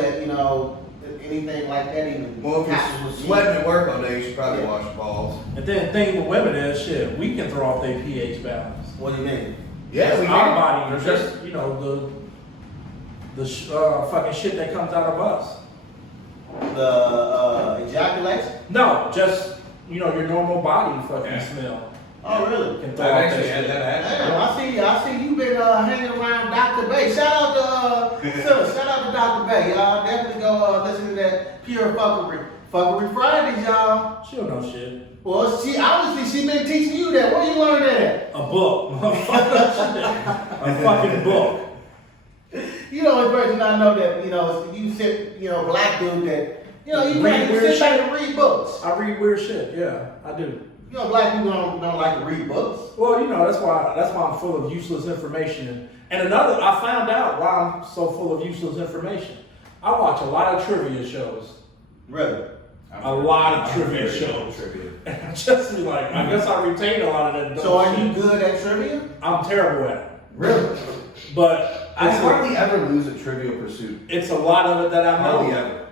that, you know, anything like that even. Well, if happens. you're sweating at work all day, you should probably wash your balls. And then the thing with women is shit, we can throw off their pH balance. What do you mean? Yeah, we Our can. body, For sure. just, you know, the fucking shit that comes out of us. The ejaculation? No, just, you know, your normal body fucking Yeah. smell. Oh, really? Can throw I've off actually that had shit. that happen. Damn, I see you been hanging around Dr. Bay. Shout out to shout out to Dr. Bay. Y'all definitely go listen to that Pure Fuckery. Fuckery Fridays, y'all. She don't know shit. Well, she obviously been teaching you that. Where you learn that at? A book, motherfucker. A fucking book. You know, the person I know that, you know, you sit, you know, black dude that, you know, you Read can't weird sit back shit. and read books. I read weird shit. Yeah, I do. You know, black people don't like to read books. Well, you know, that's why I'm full of useless information. And another, I found out why I'm so full of useless information. I watch a lot of trivia shows. Really? A lot of I'm trivia very good at shows. trivia. And I just be like, I guess I retain a lot of that dumb So are shit. you good at trivia? I'm terrible at it. Really? But I it's a, hardly ever lose a Trivial Pursuit. it's a lot of it that I Hardly know. ever.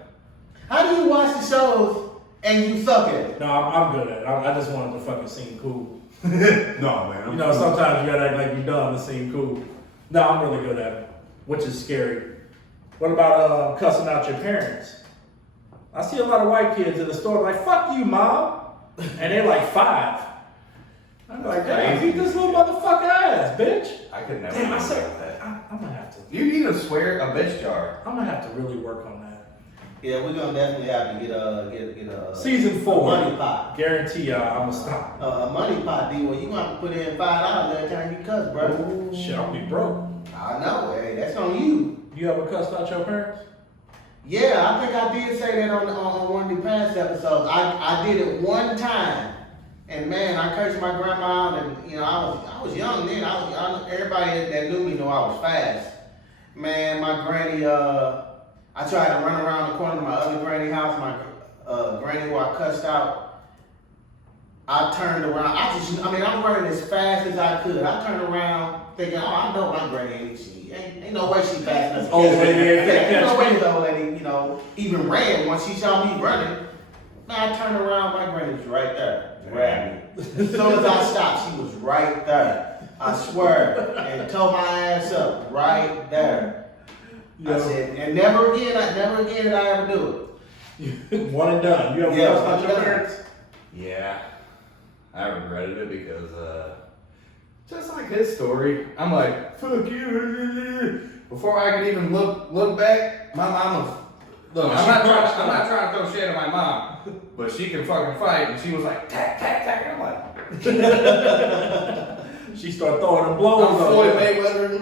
How do you watch the shows and you suck at it? No, I'm good at it. I just wanted to fucking seem cool. No, man. You know, sometimes you gotta act like you're dumb to seem cool. No, I'm really good at it, which is scary. What about cussing out your parents? I see a lot of white kids in the store like, fuck you, mom. And they're like 5. I'm like, damn, beat this little motherfucker ass, bitch. I could never Damn, I do said, that. I'm gonna have to. You need to swear a bitch jar. I'm gonna have to really work on that. Yeah, we're gonna definitely have to get a Season 4. money pot. Guarantee y'all, I'm gonna stop. A money pot deal where you gonna have to put in $5 every time you cuss, bro. Shit, I'll be broke. I know, hey, that's on you. You ever cussed out your parents? Yeah, I think I did say that on one of the past episodes. I did it one time, and man, I cursed my grandma out, and you know I was young then. Everybody that knew me knew I was fast. Man, my granny, I tried to run around the corner of my other granny house. My granny who I cussed out, I turned around. I'm running as fast as I could. I turned around thinking, oh, I know my granny ain't no way she fast enough. Old lady ain't finna Ain't no catch way me. the old lady, even ran once she saw me running. Man, I turned around, my granny was right there, grabbed me. As soon as I stopped, she was right there. I swear, and tore my ass up right there. I said, and never again did I ever do it. One and done. You ever Yeah, cussed one out and your done. parents? Yeah, I regretted it because, just like his story, I'm like, fuck you. Before I could even look back, my mom was, look, I'm not trying to throw shade at my mom, but she can fucking fight, and she was like, tack, tack, tack, and I'm like, She started throwing the blows I'm on Floyd you. Mayweather.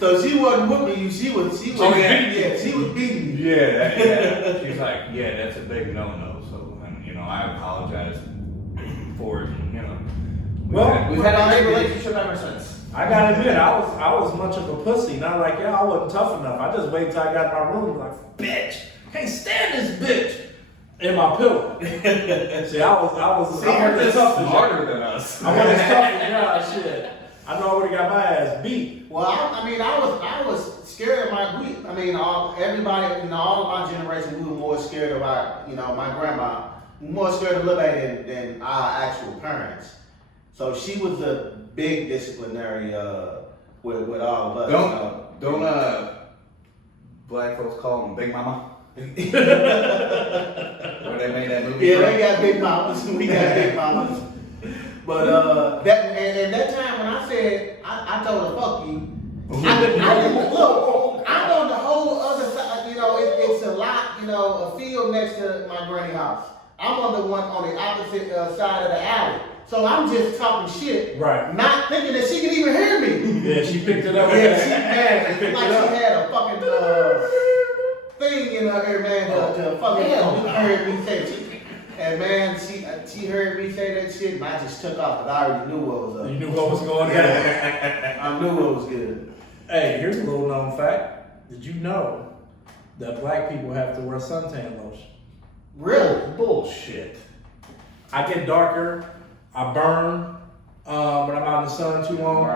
So she wasn't whooping you, she was Oh, yeah. yeah, she was beating you. Yeah. She's like, yeah, that's a big no-no. So, and, I apologize for it. We've had a great relationship ever since. I gotta admit, I was much of a pussy. Not like, yeah, I wasn't tough enough. I just waited till I got in my room and be like, bitch, can't stand this bitch in my pillow. See, I wasn't as tough as smarter than us. I wasn't as tough as shit. I know I would've got my ass beat. Well, I was scared of everybody, all of my generation, we were more scared of my grandma, more scared of Lil Baby than our actual parents. So she was a big disciplinary with all of us. Don't black folks call them Big Mama? Where they made that movie? Yeah, from? they got big mamas. We got big mamas. But that time when I said I told her fuck you, I didn't look. I'm on the whole other side. It's a lot. A field next to my granny house. I'm on the opposite side of the alley. So I'm just talking shit, Right. not thinking that she could even hear me. Yeah, she picked it up. Yeah, she picked like it up. she had a fucking thing in her ear, man, to fucking heard me say it. And man, she heard me say that shit, and I just took off, but I already knew what was up. You knew what was going on. I knew what was good. Hey, here's a little known fact. Did you know that black people have to wear suntan lotion? Really? Bullshit. I get darker. I burn when I'm out in the sun too long.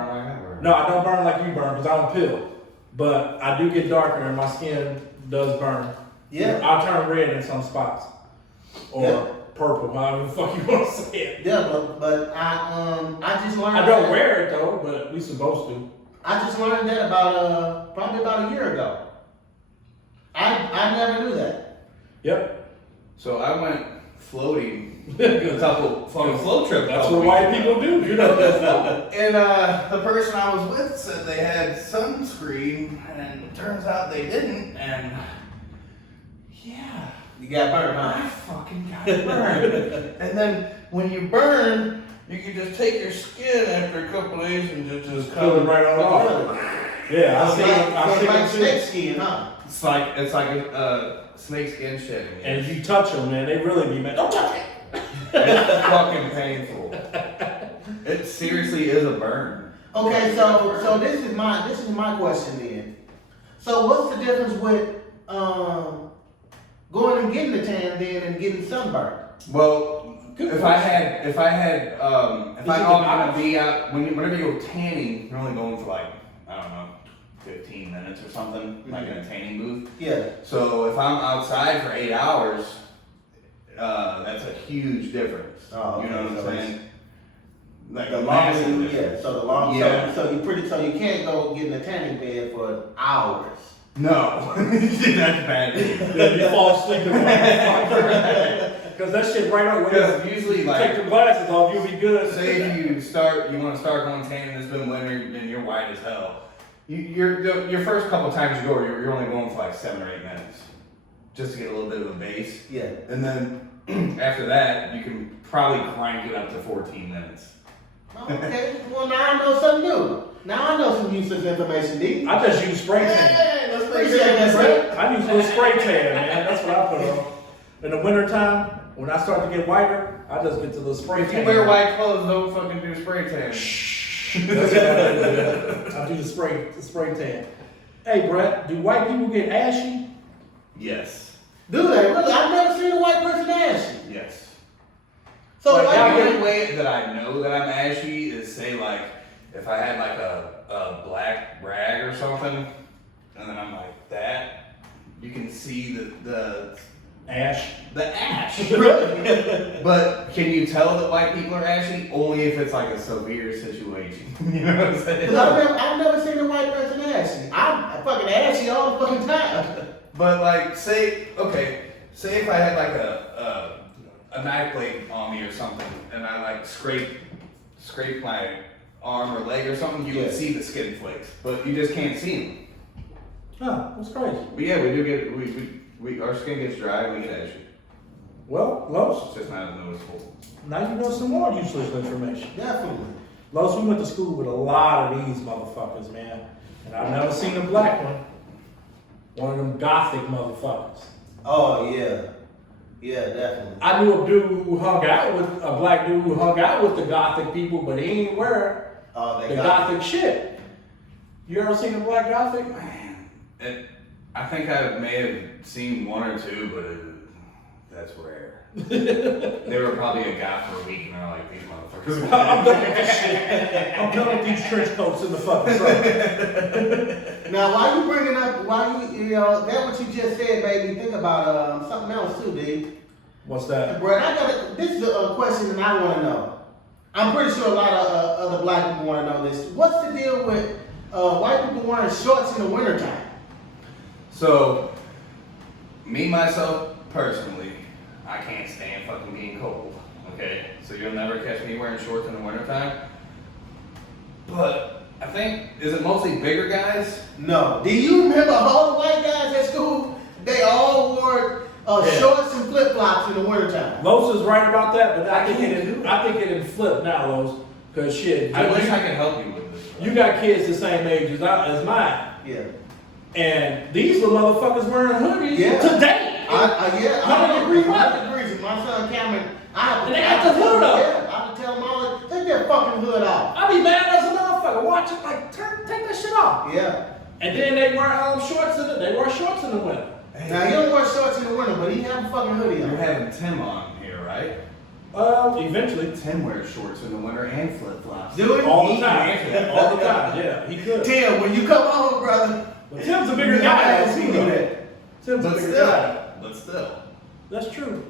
No, I don't burn like you burn because I don't peel. But I do get darker and my skin does burn. Yeah. I'll turn red in some spots. Or Yeah. purple, however the fuck you want to say it. Yeah, but I just learned. I don't that- wear it though, but we supposed to. I just learned that probably about a year ago. I never knew that. Yep. So I went floating a couple on a float trip. That's what white people do. You know that. And the person I was with said they had sunscreen, and it turns out they didn't. And yeah, You got burned, I huh? fucking got burned. And then when you burn, you can just take your skin after a couple days and just Peel it right off. Yeah, I see Like it too. snake skin, huh? It's like a snake skin shedding. And if you touch them, man, they really be mad. Don't touch it. It's fucking painful. It seriously is a burn. Okay, so this is my question then. So what's the difference with going and getting the tan then and getting sunburned? Well, Good if I gonna be out whenever you go tanning, you're only going for like, I don't know, 15 minutes or something, like in a tanning booth. Yeah. So if I'm outside for 8 hours, that's a huge difference. Oh, You know okay, what so I'm saying? Like The a longer massive you, difference. yeah. So the long, Yeah. so you can't go get in a tanning bed for hours. No, that's bad. Yeah, you fall asleep in the because that shit right on. Because usually, Take like, your glasses off, you'll be good. say if you want to start going tanning, it's been winter and you're white as hell. Your first couple times you go, you're only going for like 7 or 8 minutes, just to get a little bit of a base. Yeah. And then after that, you can probably crank it up to 14 minutes. Okay. Well, now I know something new. Now I know some useless information, D. I just use spray tan. Hey, let's appreciate that, bro. I use a little spray tan, man. That's what I put on. In the wintertime, when I start to get whiter, I just get to the spray If tan. you wear white clothes, don't fucking do spray tan. That's what I do. I do the spray tan. Hey, Brett, do white people get ashy? Yes. Do they really? I've never seen a white person ashy. Yes. So Like, why y'all you The only way that I know that I'm ashy is say like if I had like a black rag or something, and then I'm like that, you can see the Ash. ash. But can you tell that white people are ashy? Only if it's like a severe situation. You know what I'm saying? Because I've never seen a white person ashy. I'm fucking ashy all the fucking time. But like, say if I had like a knife blade on me or something, and I like scrape my arm or leg or something, you Yeah. would see the skin flakes, but you just can't see them. Huh, that's crazy. But yeah, we do get our skin gets dry, we get ashy. Well, Los, It's just not as noticeable. now you know some more useless information. Definitely. Los, we went to school with a lot of these motherfuckers, man. And I've never seen a black one. One of them gothic motherfuckers. Oh yeah. Yeah, definitely. I knew a dude who hung out with, a black dude who hung out with the gothic people, but he ain't wear Oh, the they got gothic shit. You ever seen a black gothic? Man, I think I may have seen one or two, but that's rare. They were probably a guy for a week, and they're like, these motherfuckers. I'm done with this shit. I'm done with these trench coats in the fucking sun. Now, why you bringing up? That what you just said made me think about something else too, D. What's that? Brett, this is a question that I want to know. I'm pretty sure a lot of other black people want to know this. What's the deal with white people wearing shorts in the wintertime? So, me myself personally, I can't stand fucking being cold. Okay, so you'll never catch me wearing shorts in the wintertime. But I think, is it mostly bigger guys? No. Do you remember all the white guys at school? They all wore Yeah. shorts and flip flops in the wintertime. Los is right about that, but I I think can't it do it. I think it did flip now, Los. Cause shit, I wish you, I could help you with this. you got kids the same age as mine, Yeah. and these little motherfuckers wearing hoodies Yeah. today. 100-degree weather. 100 degrees. My son Cameron, I have to, And they got the hood up. Yeah, I have to tell them all, take that fucking hood off. I be mad as a motherfucker. Watch it, like take that shit off. Yeah. And then they wear shorts they wear shorts in the winter. Now he don't wear shorts in the winter, but he have a fucking hoodie You're on. having Tim on here, right? Eventually, Tim wears shorts in the winter and flip flops. Do it? all the time, all the time. Yeah, he could. Tim, when you come home, brother. But Tim's a bigger you guy gotta than see me, though. that. Tim's a But bigger still, guy. but still. That's true.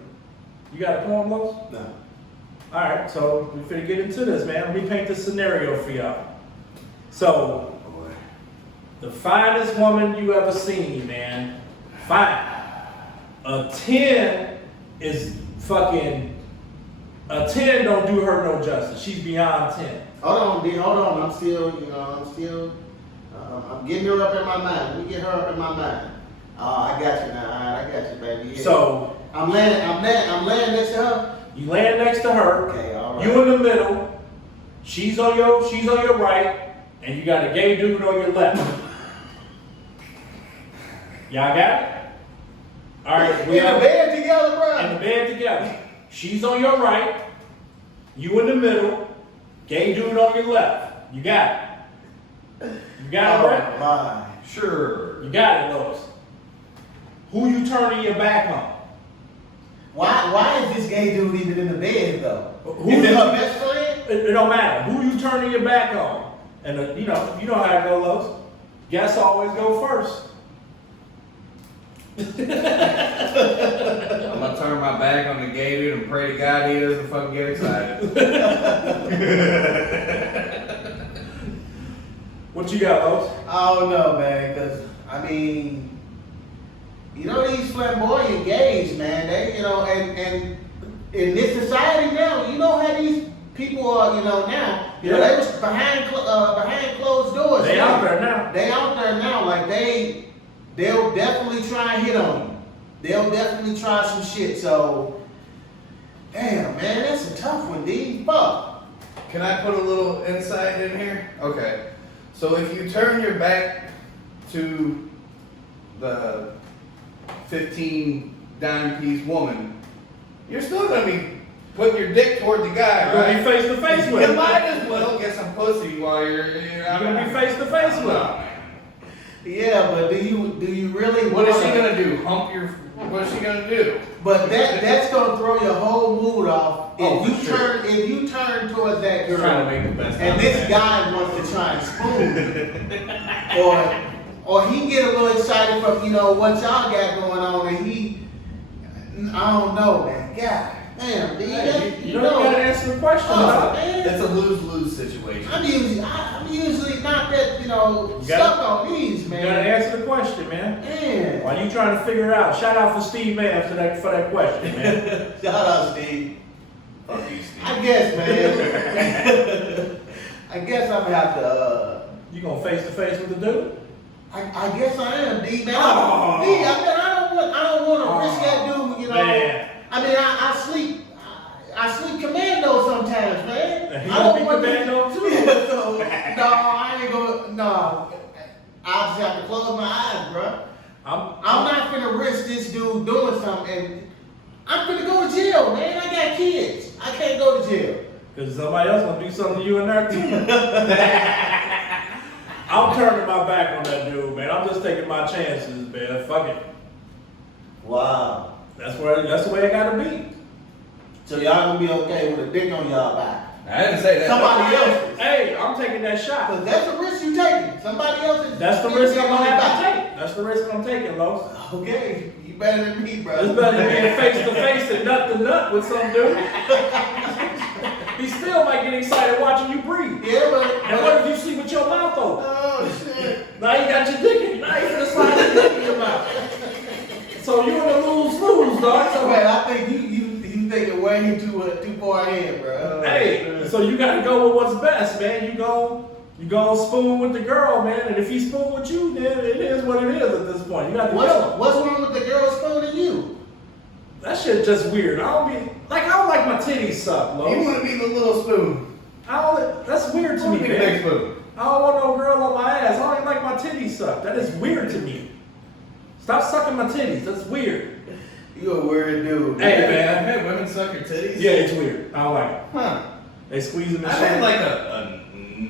You got a poem, Los? No. All right, so we finna get into this, man. Let me paint this scenario for y'all. So, Boy. the finest woman you ever seen, man. Fine. A 10 is fucking. A 10 don't do her no justice. She's beyond 10. Hold on, D. Hold on. I'm still, I'm getting her up in my mind. Let me get her up in my mind. Oh, I got you now. All right, I got you, baby. Yeah. So, I'm laying next to her. you land next to her. Okay, all right. You in the middle. She's on your right, and you got a gay dude on your left. Y'all got it? All right, we in the are bed together, bro. in the bed together. She's on your right, you in the middle, gay dude on your left. You got it. You got it, right? my. Sure. You got it, Lois. Who you turning your back on? Why is this gay dude even in the bed though? Who Is it you- her best friend? It don't matter. Who you turning your back on? And you know how it goes, Lois. Guests always go first. I'm gonna turn my back on the gay dude and pray to God he doesn't fucking get excited. What you got, Lois? I don't know, man, because, I mean, these flamboyant gays, man, they, and in this society now, you know how these people are, now. Yeah. They was behind closed doors. They man. out there now. They out there now, like they'll definitely try and hit on you. They'll definitely try some shit, so, damn, man, that's a tough one, D. Fuck. Can I put a little insight in here? Okay. So if you turn your back to the 15 dime piece woman, you're still gonna be putting your dick toward the guy, You're gonna be right? face to face with You him. might as well get some pussy while you're gonna be face to face with him. Yeah, but do you really What is she wanna- gonna do? Hump your? What is she gonna do? But that's gonna throw your whole mood off Oh, if you for sure. if you turn towards that girl Trying to make the best out and of this that. guy wants to try and spoon, or he get a little excited from what y'all got going on, and I don't know, man. God damn, dude. You know, you gotta answer the question. Oh, dog. man. It's a lose-lose situation. I'm usually not that, stuck on these, You man. gotta answer the question, man. Man. While you trying to figure it out, shout out for Steve Mavs for that question, man. Shout out, Steve. Fuck you, Steve. I guess, man. I guess I'm gonna have to, You gonna face to face with the dude? I guess I am, D, man. Oh. I don't want to risk that dude, Man. I mean, I sleep commando sometimes, man. And he I gonna be want to- commando too. Yeah, so, no, I ain't gonna, no. I just have to close my eyes, bro. I'm not gonna risk this dude doing something, and I'm gonna go to jail, man. I got kids. I can't go to jail. Cause somebody else gonna do something to you in there too. I'm turning my back on that dude, man. I'm just taking my chances, man. Fuck it. Wow. That's the way it gotta be. So y'all gonna be okay with a dick on y'all back? I didn't say that. Somebody else's. Hey, I'm taking that shot. Cause that's the risk you taking. Somebody else's. That's the dick risk I'm on gonna your have to back. take. That's the risk I'm taking, Los. Okay, you better than me, bro. It's better than being face to face and nut to nut with some dude. He still might get excited watching you breathe. Yeah, but. And what if you sleep with your mouth open? Oh shit. Now you got your dick in. Now you gonna slide your dick in your mouth. So you in the lose-lose, dog. So Man, I think you thinking way too far ahead, bro. hey, so you gotta go with what's best, man. You go spoon with the girl, man. And if he spoon with you, then it is what it is at this point. You got to go. What's wrong with the girl spooning you? That shit just weird. I don't like my titties suck, Lo. You want to be the little spoon. That's weird to me, Be the big man. spoon. I don't want no girl on my ass. I don't even like my titties suck. That is weird to me. Stop sucking my titties. That's weird. You a weird dude. Hey, I've man. had women suck your titties. Yeah, it's weird. I don't like it. Huh. They squeeze them and I've shit. had like a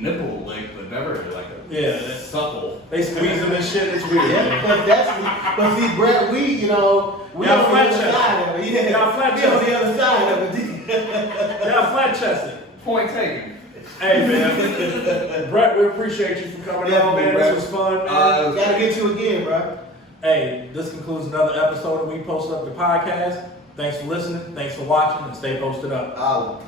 nipple lick, but never like a Yeah. suckle. They squeeze them and shit. It's weird. Yeah, man. but see, Brett, we Y'all on the flat other chested. side of it. Yeah, Y'all flat we on chested. the other side of it. Yeah, flat chested. Point taken. Hey, man. Brett, we appreciate you for coming on, man. Brett. This was fun, man. Gotta get you again, bro. Hey, this concludes another episode of We Post Up the Podcast. Thanks for listening. Thanks for watching, and stay posted up. Olive.